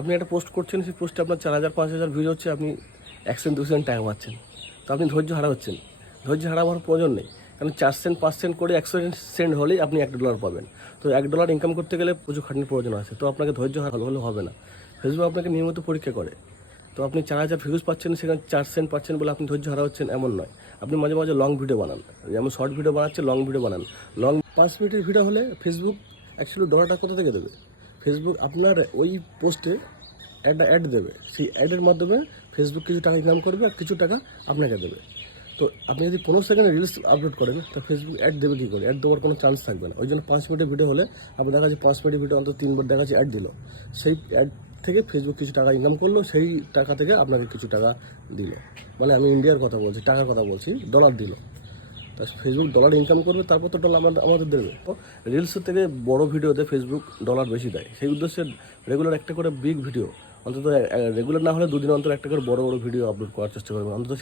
আপনি একটা পোস্ট করছেন, সেই পোস্টে আপনার 4000-5000 ভিউজ হচ্ছে, আপনি 1 সেন্ট 2 সেন্ট টাকা পাচ্ছেন। তো আপনি ধৈর্য হারাচ্ছেন। ধৈর্য হারাবার প্রয়োজন নেই, কারণ 4 সেন্ট 5 সেন্ট করে 100 সেন্ট হলেই আপনি $1 পাবেন। তো $1 ইনকাম করতে গেলে প্রচুর খাটনির প্রয়োজন আছে। তো আপনাকে ধৈর্য হলে হবে না। ফেসবুক আপনাকে নিয়মিত পরীক্ষা করে। তো আপনি 4000 ভিউজ পাচ্ছেন, সেখানে 4 সেন্ট পাচ্ছেন বলে আপনি ধৈর্য হারাচ্ছেন এমন নয়। আপনি মাঝে মাঝে লং ভিডিও বানান, যেমন শর্ট ভিডিও বানাচ্ছে, লং ভিডিও বানান। লং 5 মিনিটের ভিডিও হলে ফেসবুক অ্যাকচুয়ালি ডলারটা কোথা থেকে দেবে? ফেসবুক আপনার ওই পোস্টে একটা অ্যাড দেবে, সেই অ্যাডের মাধ্যমে ফেসবুক কিছু টাকা ইনকাম করবে আর কিছু টাকা আপনাকে দেবে। তো আপনি যদি 15 সেকেন্ডে রিলস আপলোড করেন, তো ফেসবুক অ্যাড দেবে কী করে? অ্যাড দেওয়ার কোনো চান্স থাকবে না। ওই জন্য 5 মিনিটের ভিডিও হলে আপনি দেখা যাচ্ছে 5 মিনিটের ভিডিও অন্তত 3 বার দেখা যাচ্ছে অ্যাড দিল, সেই অ্যাড থেকে ফেসবুক কিছু টাকা ইনকাম করলো, সেই টাকা থেকে আপনাকে কিছু টাকা দিল। মানে আমি ইন্ডিয়ার কথা বলছি, টাকার কথা বলছি, ডলার দিল। তা ফেসবুক ডলার ইনকাম করবে, তারপর তো ডলার আমাদের দেবে। তো রিলসের থেকে বড় ভিডিওতে ফেসবুক ডলার বেশি দেয়। সেই উদ্দেশ্যে রেগুলার একটা করে বিগ ভিডিও, অন্তত রেগুলার না হলে 2 দিন অন্তর একটা করে বড় বড় ভিডিও আপলোড করার চেষ্টা করবেন অন্তত।